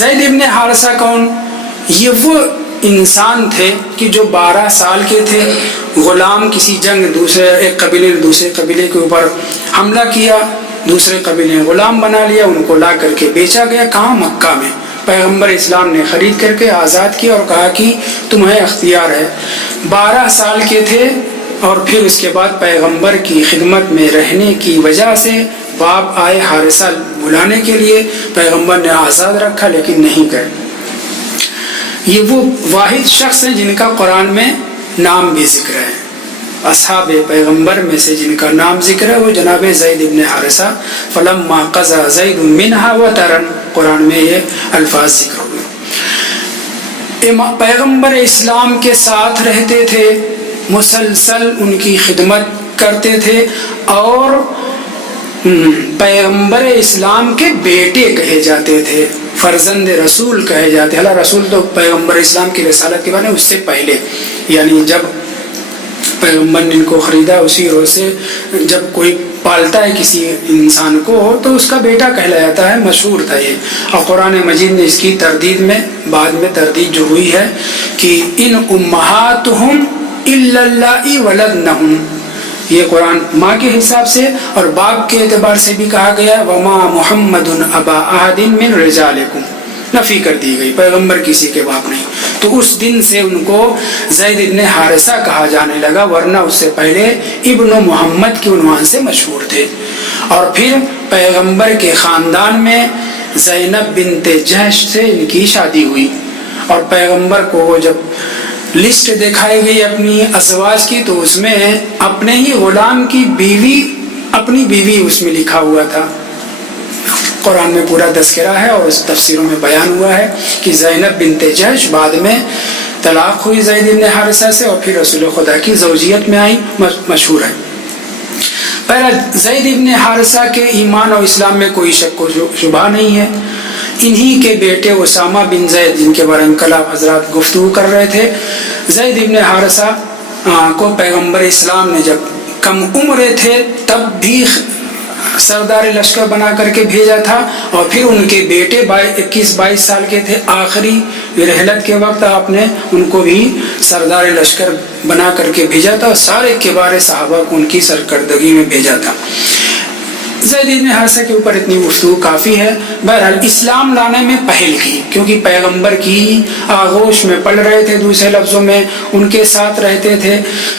زید ابن حارثہ کون؟ یہ وہ انسان تھے کہ جو 12 سال کے تھے، غلام کسی جنگ، ایک قبیلے نے دوسرے قبیلے کے اوپر حملہ کیا، دوسرے قبیلے نے غلام بنا لیا، ان کو لا کر کے بیچا گیا، کہاں؟ مکہ میں۔ پیغمبر اسلام نے خرید کر کے آزاد کیا اور کہا کہ تمہیں اختیار ہے۔ 12 سال کے تھے، اور پھر اس کے بعد پیغمبر کی خدمت میں رہنے کی وجہ سے باپ آئے حارثہ بلانے کے لیے، پیغمبر نے آزاد رکھا لیکن نہیں گئے۔ یہ وہ واحد شخص ہیں جن کا قرآن میں نام بھی ذکر ہے، اصحاب پیغمبر میں سے جن کا نام ذکر ہے وہ جناب زید ابن حارثہ۔ فلما قضى زید منها وطرا، قرآن میں یہ الفاظ ذکر ہوئے۔ پیغمبر اسلام کے ساتھ رہتے تھے، مسلسل ان کی خدمت کرتے تھے، اور پیغمبر اسلام کے بیٹے کہے جاتے تھے، فرزند رسول کہے جاتے ہیں۔ رسول تو پیغمبر اسلام کی رسالت کے بعد اس سے پہلے، یعنی جب پیغمبر نے ان کو خریدا اسی روز سے جب کوئی پالتا ہے کسی انسان کو تو اس کا بیٹا کہلایا جاتا ہے، مشہور تھا یہ۔ اور قرآن مجید نے اس کی تردید میں بعد میں تردید جو ہوئی ہے کہ ان امہاتہم الا اللائے ولدنہم، یہ قرآن ماں کے حساب سے اور باپ کے اعتبار سے بھی کہا گیا وما محمد ابا احد من رجالکم، نفی کر دی گئی، پیغمبر کسی کے باپ نہیں۔ تو اس دن سے ان کو زید ابن حارثہ کہا جانے لگا، ورنہ اس سے پہلے ابن محمد کے عنوان سے مشہور تھے۔ اور پھر پیغمبر کے خاندان میں زینب بنت جحش سے ان کی شادی ہوئی، اور پیغمبر کو وہ جب لسٹ دکھائی گئی اپنی ازواج کی تو اس میں اپنے ہی غلام کی بیوی، اپنی بیوی اس میں لکھا ہوا تھا۔ قرآن میں پورا تذکرہ ہے اور اس تفسیروں میں بیان ہوا ہے کہ زینب بنت جحش بعد میں طلاق ہوئی زید بن حارثہ سے، اور پھر رسول خدا کی زوجیت میں آئی، مشہور ہے۔ پہلا زید بن حارثہ کے ایمان اور اسلام میں کوئی شک و شبہ نہیں ہے۔ انہی کے بیٹے اسامہ بن زید، جن کے بارے میں کل آپ حضرات گفتگو کر رہے تھے، زید بن حارثہ کو پیغمبر اسلام نے جب کم عمر تھے تب بھی سردار لشکر بنا کر کے بھیجا تھا، اور پھر ان کے بیٹے 21-22 سال کے تھے، آخری رحلت کے وقت آپ نے ان کو بھی سردار لشکر بنا کر کے بھیجا تھا، اور سارے کبار صحابہ کو ان کی سرکردگی میں بھیجا تھا۔ زید بن حارثہ کے اوپر اتنی گفتگو کافی ہے۔ بہرحال اسلام لانے میں پہل کی، کیونکہ پیغمبر کی آغوش میں پڑھ رہے تھے، دوسرے لفظوں میں ان کے ساتھ رہتے تھے۔